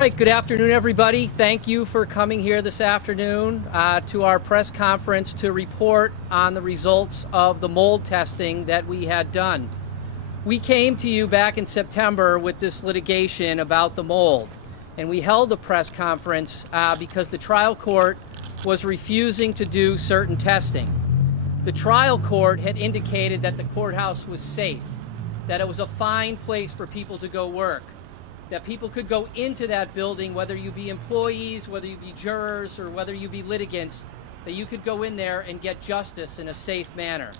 All right, good afternoon, everybody. Thank you for coming here this afternoon to our press conference to report on the results of the mold testing that we had done. We came to you back in September with this litigation about the mold, and we held a press conference because the trial court was refusing to do certain testing. The trial court had indicated that the courthouse was safe, that it was a fine place for people to go work, that people could go into that building, whether you be employees, whether you be jurors, or whether you be litigants, that you could go in there and get justice in a safe manner.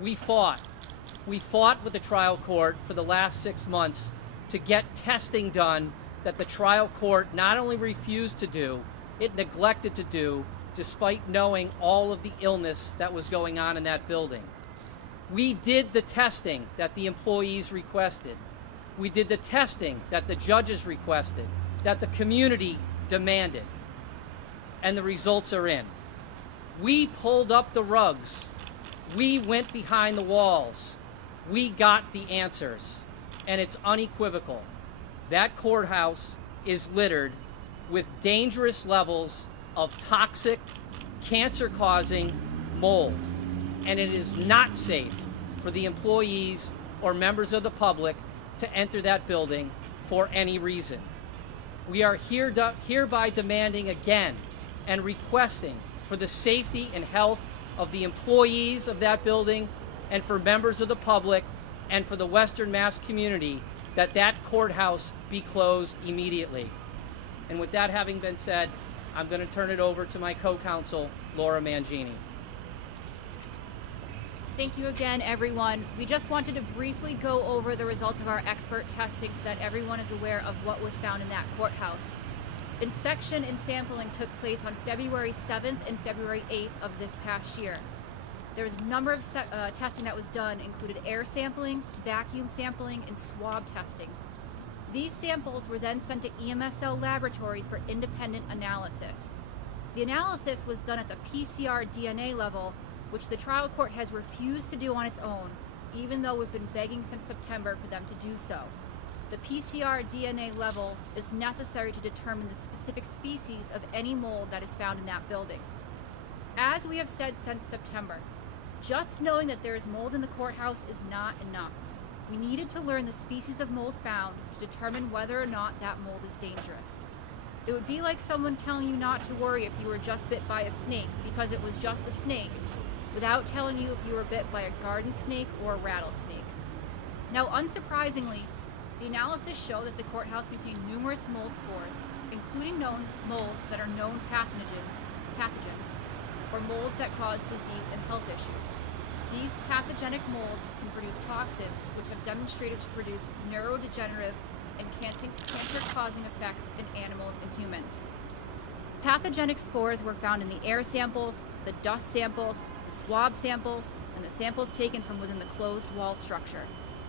We fought. We fought with the trial court for the last 6 months to get testing done that the trial court not only refused to do, it neglected to do, despite knowing all of the illness that was going on in that building. We did the testing that the employees requested. We did the testing that the judges requested, that the community demanded, and the results are in. We pulled up the rugs. We went behind the walls. We got the answers, and it's unequivocal. That courthouse is littered with dangerous levels of toxic, cancer-causing mold, and it is not safe for the employees or members of the public to enter that building for any reason. We are hereby demanding again and requesting for the safety and health of the employees of that building and for members of the public and for the Western Mass community that that courthouse be closed immediately. And with that having been said, I'm going to turn it over to my co-counsel, Laura Mangini. Thank you again, everyone. We just wanted to briefly go over the results of our expert testing so that everyone is aware of what was found in that courthouse. Inspection and sampling took place on February 7th and February 8th of this past year. There was a number of testing that was done, included air sampling, vacuum sampling, and swab testing. These samples were then sent to EMSL laboratories for independent analysis. The analysis was done at the PCR DNA level, which the trial court has refused to do on its own, even though we've been begging since September for them to do so. The PCR DNA level is necessary to determine the specific species of any mold that is found in that building. As we have said since September, just knowing that there is mold in the courthouse is not enough. We needed to learn the species of mold found to determine whether or not that mold is dangerous. It would be like someone telling you not to worry if you were just bit by a snake because it was just a snake, without telling you if you were bit by a garden snake or a rattlesnake. Now, unsurprisingly, the analysis showed that the courthouse contained numerous mold spores, including known molds that are known pathogens, or molds that cause disease and health issues. These pathogenic molds can produce toxins, which have demonstrated to produce neurodegenerative and cancer-causing effects in animals and humans. Pathogenic spores were found in the air samples, the dust samples, the swab samples, and the samples taken from within the closed wall structure.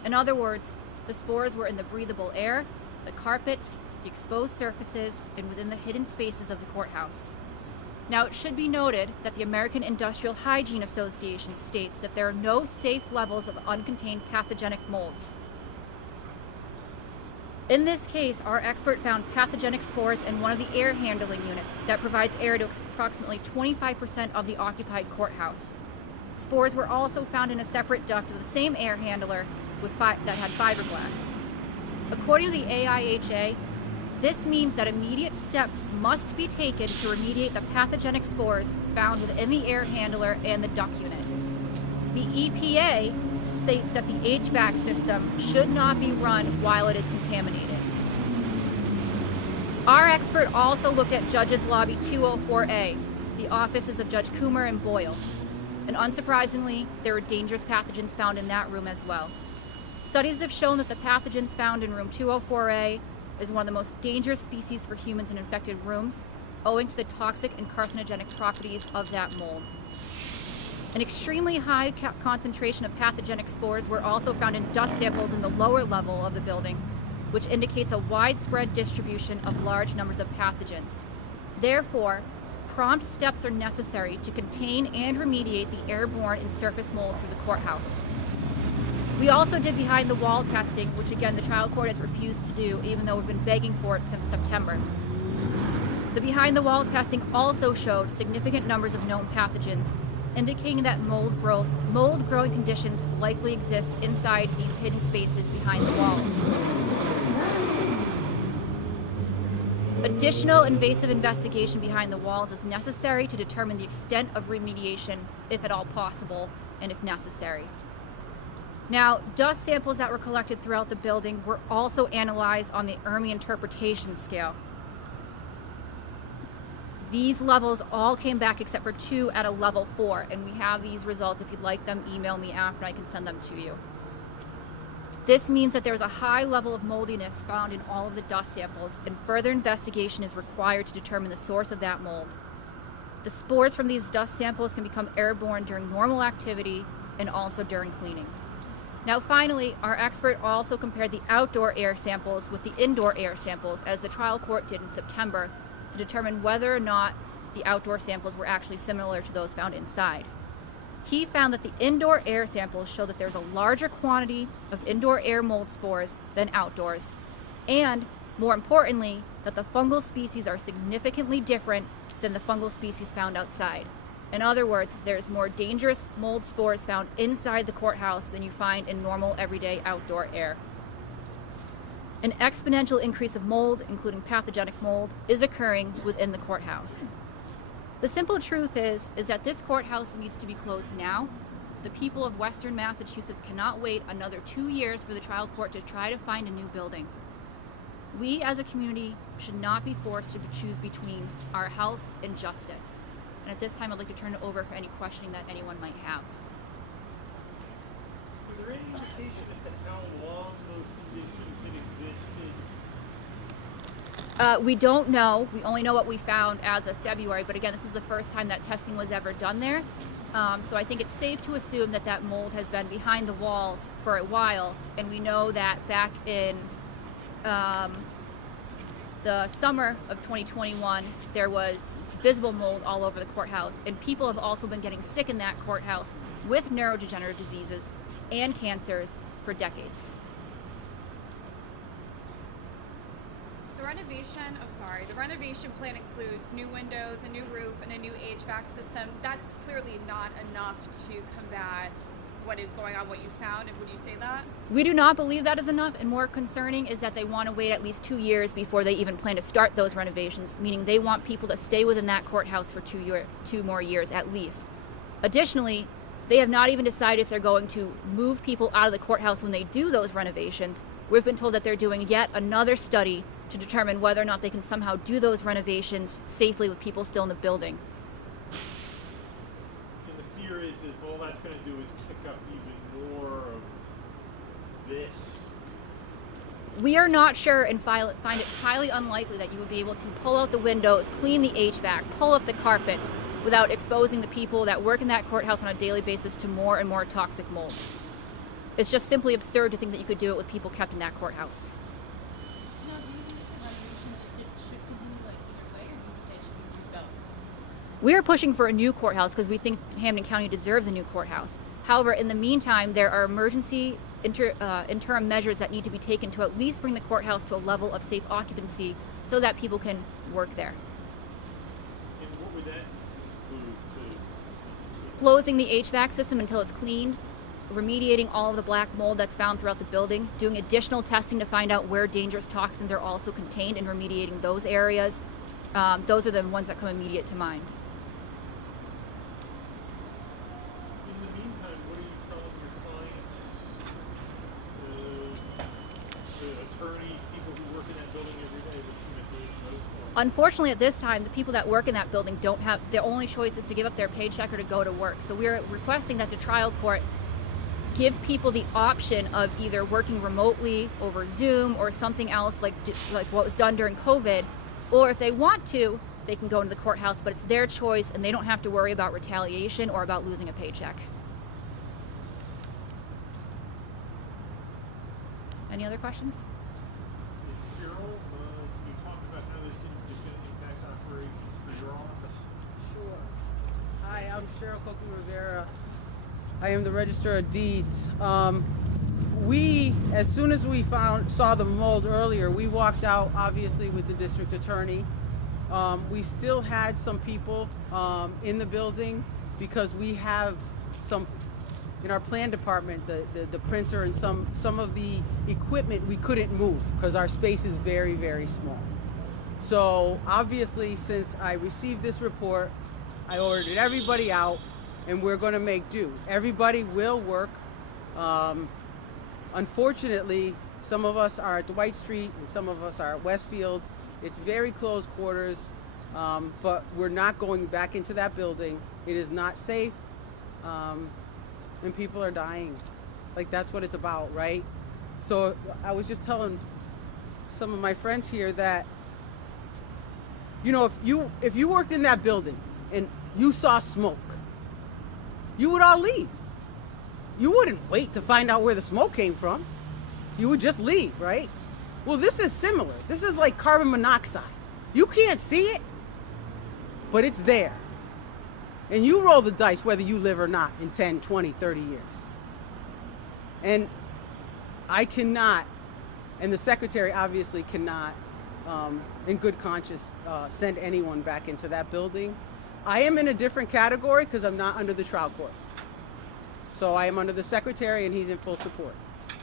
In other words, the spores were in the breathable air, the carpets, the exposed surfaces, and within the hidden spaces of the courthouse. Now, it should be noted that the American Industrial Hygiene Association states that there are no safe levels of uncontained pathogenic molds. In this case, our expert found pathogenic spores in one of the air handling units that provides air to approximately 25% of the occupied courthouse. Spores were also found in a separate duct of the same air handler that had fiberglass. According to the AIHA, this means that immediate steps must be taken to remediate the pathogenic spores found within the air handler and the duct unit. The EPA states that the HVAC system should not be run while it is contaminated. Our expert also looked at Judges Lobby 204A, the offices of Judge Coomer and Boyle. And unsurprisingly, there were dangerous pathogens found in that room as well. Studies have shown that the pathogens found in room 204A is one of the most dangerous species for humans in infected rooms, owing to the toxic and carcinogenic properties of that mold. An extremely high concentration of pathogenic spores were also found in dust samples in the lower level of the building, which indicates a widespread distribution of large numbers of pathogens. Therefore, prompt steps are necessary to contain and remediate the airborne and surface mold through the courthouse. We also did behind the wall testing, which again the trial court has refused to do, even though we've been begging for it since September. The behind the wall testing also showed significant numbers of known pathogens, indicating that mold growing conditions likely exist inside these hidden spaces behind the walls. Additional invasive investigation behind the walls is necessary to determine the extent of remediation, if at all possible, and if necessary. Now, dust samples that were collected throughout the building were also analyzed on the ERMI interpretation scale. These levels all came back except for 2 at a level 4, and we have these results. If you'd like them, email me after, I can send them to you. This means that there's a high level of moldiness found in all of the dust samples, and further investigation is required to determine the source of that mold. The spores from these dust samples can become airborne during normal activity and also during cleaning. Now finally, our expert also compared the outdoor air samples with the indoor air samples, as the trial court did in September, to determine whether or not the outdoor samples were actually similar to those found inside. He found that the indoor air samples show that there's a larger quantity of indoor air mold spores than outdoors, and more importantly, that the fungal species are significantly different than the fungal species found outside. In other words, there's more dangerous mold spores found inside the courthouse than you find in normal everyday outdoor air. An exponential increase of mold, including pathogenic mold, is occurring within the courthouse. The simple truth is that this courthouse needs to be closed now. The people of Western Massachusetts cannot wait another 2 years for the trial court to try to find a new building. We as a community should not be forced to choose between our health and justice. And at this time, I'd like to turn it over for any questioning that anyone might have. Is there any indication as to how long those conditions had existed? We don't know. We only know what we found as of February, but again, this is the first time that testing was ever done there. So I think it's safe to assume that that mold has been behind the walls for a while, and we know that back in the summer of 2021, there was visible mold all over the courthouse, and people have also been getting sick in that courthouse with neurodegenerative diseases and cancers for decades. The renovation plan includes new windows, a new roof, and a new HVAC system. That's clearly not enough to combat what is going on, what you found. And would you say that? We do not believe that is enough, and more concerning is that they want to wait at least 2 years before they even plan to start those renovations, meaning they want people to stay within that courthouse for 2 more years at least. Additionally, they have not even decided if they're going to move people out of the courthouse when they do those renovations. We've been told that they're doing yet another study to determine whether or not they can somehow do those renovations safely with people still in the building. So the fear is that all that's going to do is pick up even more of this. We are not sure and find it highly unlikely that you would be able to pull out the windows, clean the HVAC, pull up the carpets without exposing the people that work in that courthouse on a daily basis to more and more toxic mold. It's just simply absurd to think that you could do it with people kept in that courthouse. We are pushing for a new courthouse because we think Hampden County deserves a new courthouse. However, in the meantime, there are emergency interim measures that need to be taken to at least bring the courthouse to a level of safe occupancy so that people can work there. And what would that include? Closing the HVAC system until it's cleaned, remediating all of the black mold that's found throughout the building, doing additional testing to find out where dangerous toxins are also contained and remediating those areas. Those are the ones that come immediate to mind. In the meantime, what are you telling your clients, the attorneys, people who work in that building every day? What's the message to those clients? Unfortunately, at this time, the people that work in that building don't have, their only choice is to give up their paycheck or to go to work. So we're requesting that the trial court give people the option of either working remotely over Zoom or something else like what was done during COVID, or if they want to, they can go into the courthouse, but it's their choice and they don't have to worry about retaliation or about losing a paycheck. Any other questions? Cheryl, you talked about how this is going to impact operations for your office. Sure. Hi, I'm Cheryl Cokie Rivera. I am the Register of Deeds. we, as soon as we saw the mold earlier, we walked out, obviously, with the district attorney. We still had some people in the building because we have some, in our plan department, the printer and some of the equipment we couldn't move because our space is very, very small. So obviously, since I received this report, I ordered everybody out, and we're going to make do. Everybody will work. Unfortunately, some of us are at Dwight Street and some of us are at Westfield. It's very close quarters, but we're not going back into that building. It is not safe, and people are dying. Like, that's what it's about, right? So I was just telling some of my friends here that, you know, if you worked in that building and you saw smoke, you would all leave. You wouldn't wait to find out where the smoke came from. You would just leave, right? Well, this is similar. This is like carbon monoxide. You can't see it, but it's there. And you roll the dice whether you live or not in 10, 20, 30 years. And I cannot, and the secretary obviously cannot, in good conscience, send anyone back into that building. I am in a different category because I'm not under the trial court. So I am under the secretary, and he's in full support. So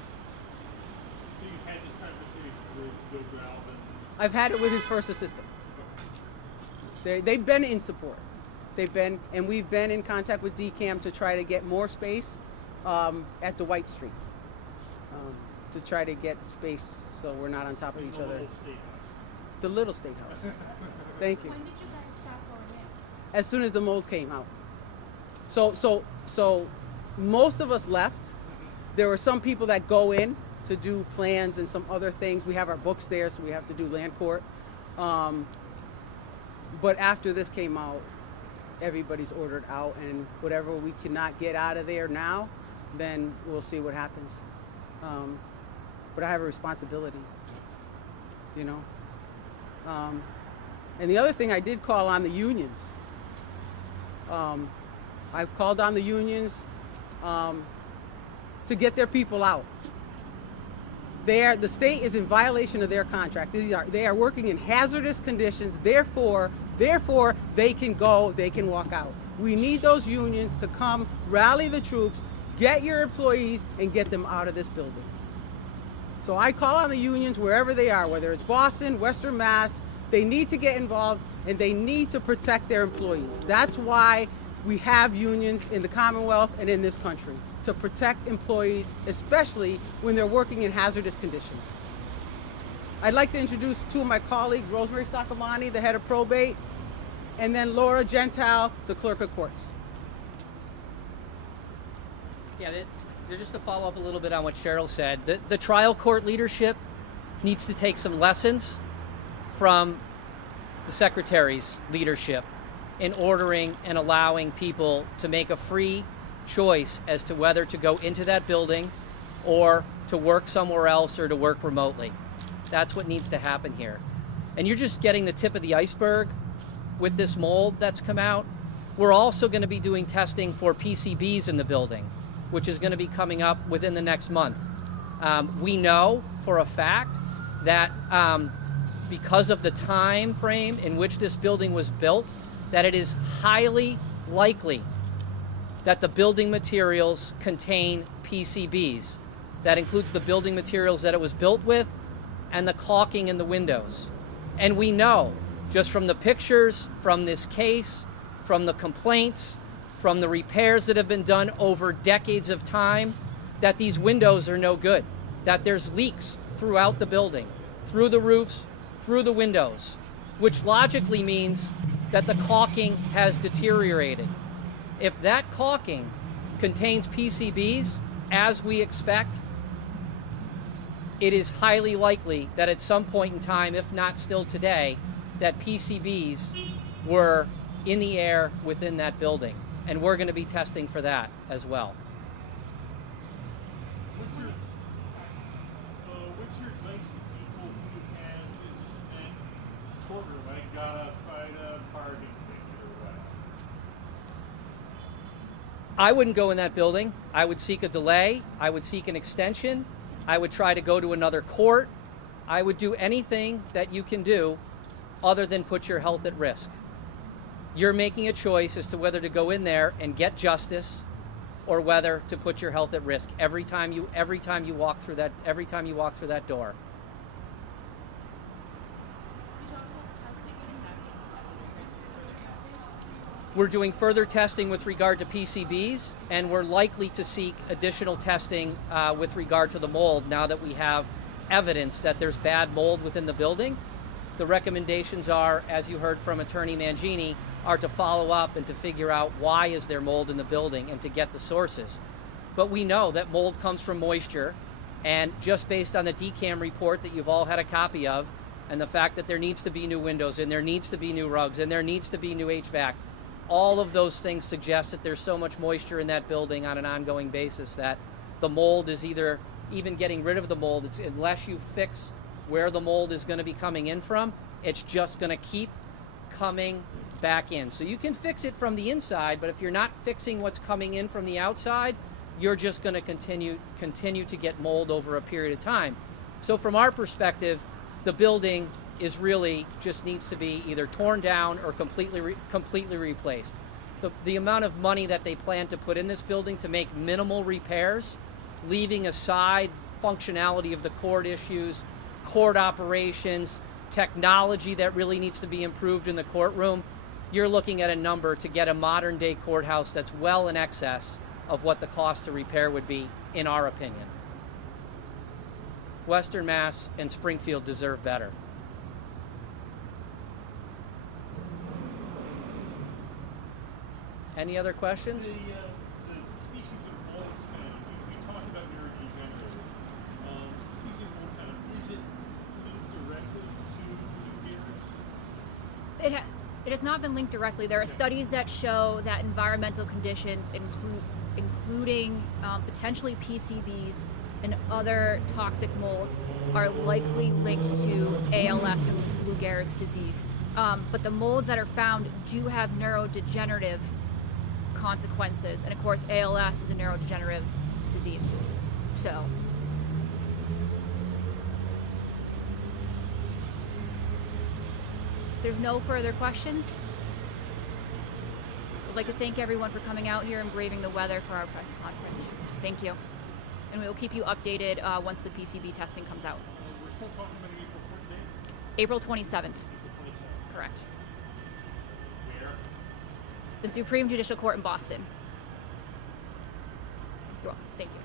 you've had this conversation with Ralph and... I've had it with his first assistant. They've been in support. They've been, and we've been in contact with DCAM to try to get more space at the White Street, to try to get space so we're not on top of each other. The little state house. Thank you. When did you guys stop going in? As soon as the mold came out. So most of us left. There were some people that go in to do plans and some other things. We have our books there, so we have to do land court. But after this came out, everybody's ordered out, and whatever we cannot get out of there now, then we'll see what happens. But I have a responsibility, you know. And the other thing, I did call on the unions. I've called on the unions to get their people out. The state is in violation of their contract. They are working in hazardous conditions. Therefore, they can go, they can walk out. We need those unions to come, rally the troops, get your employees, and get them out of this building. So I call on the unions wherever they are, whether it's Boston, Western Mass. They need to get involved, and they need to protect their employees. That's why we have unions in the Commonwealth and in this country, to protect employees, especially when they're working in hazardous conditions. I'd like to introduce two of my colleagues, Rosemary Sakamani, the head of probate, and then Laura Gentile, the clerk of courts. Yeah, just to follow up a little bit on what Cheryl said, the trial court leadership needs to take some lessons from the secretary's leadership in ordering and allowing people to make a free choice as to whether to go into that building or to work somewhere else or to work remotely. That's what needs to happen here. And you're just getting the tip of the iceberg with this mold that's come out. We're also going to be doing testing for PCBs in the building, which is going to be coming up within the next month. We know for a fact that because of the time frame in which this building was built, that it is highly likely that the building materials contain PCBs. That includes the building materials that it was built with and the caulking in the windows. And we know, just from the pictures, from this case, from the complaints, from the repairs that have been done over decades of time, that these windows are no good, that there's leaks throughout the building, through the roofs, through the windows, which logically means that the caulking has deteriorated. If that caulking contains PCBs, as we expect, it is highly likely that at some point in time, if not still today, that PCBs were in the air within that building. And we're going to be testing for that as well. What's your advice to people who have in that courtroom, like got to fight a parking ticket or I wouldn't go in that building. I would seek a delay. I would seek an extension. I would try to go to another court. I would do anything that you can do other than put your health at risk. You're making a choice as to whether to go in there and get justice or whether to put your health at risk every time you walk through that door. We're doing further testing with regard to PCBs, and we're likely to seek additional testing with regard to the mold now that we have evidence that there's bad mold within the building. The recommendations are, as you heard from Attorney Mangini, are to follow up and to figure out why is there mold in the building and to get the sources. But we know that mold comes from moisture, and just based on the DCAM report that you've all had a copy of, and the fact that there needs to be new windows, and there needs to be new rugs, and there needs to be new HVAC, all of those things suggest that there's so much moisture in that building on an ongoing basis that the mold is either, even getting rid of the mold, unless you fix where the mold is going to be coming in from, it's just going to keep coming back in. So you can fix it from the inside, but if you're not fixing what's coming in from the outside, you're just going to continue to get mold over a period of time. So from our perspective, the building is really just needs to be either torn down or completely replaced. The amount of money that they plan to put in this building to make minimal repairs, leaving aside functionality of the court issues, court operations, technology that really needs to be improved in the courtroom, you're looking at a number to get a modern day courthouse that's well in excess of what the cost to repair would be, in our opinion. Western Mass and Springfield deserve better. Any other questions? The species of mold found, we talked about neurodegenerative. Species of mold found, is it linked directly to Gehrig's? It has not been linked directly. There are studies that show that environmental conditions, including potentially PCBs and other toxic molds, are likely linked to ALS and Lou Gehrig's disease. But the molds that are found do have neurodegenerative consequences, and of course ALS is a neurodegenerative disease. So if there's no further questions, I'd like to thank everyone for coming out here and braving the weather for our press conference. Thank you, and we will keep you updated once the PCB testing comes out. We're still talking about an April court date? April 27th. April 27th. Correct. Where? The Supreme Judicial Court in Boston. You're welcome. Thank you.